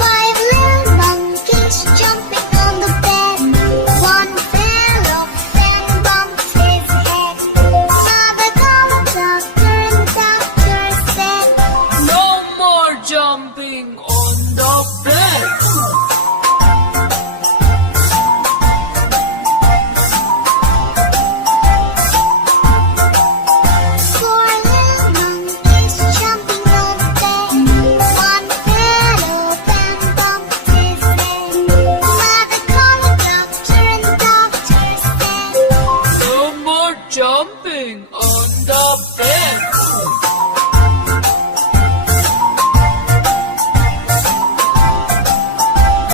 Five little monkeys jumping on the bed. One fell off and bumped his head. Mother called the doctor and doctor said, No more jumping on the bed.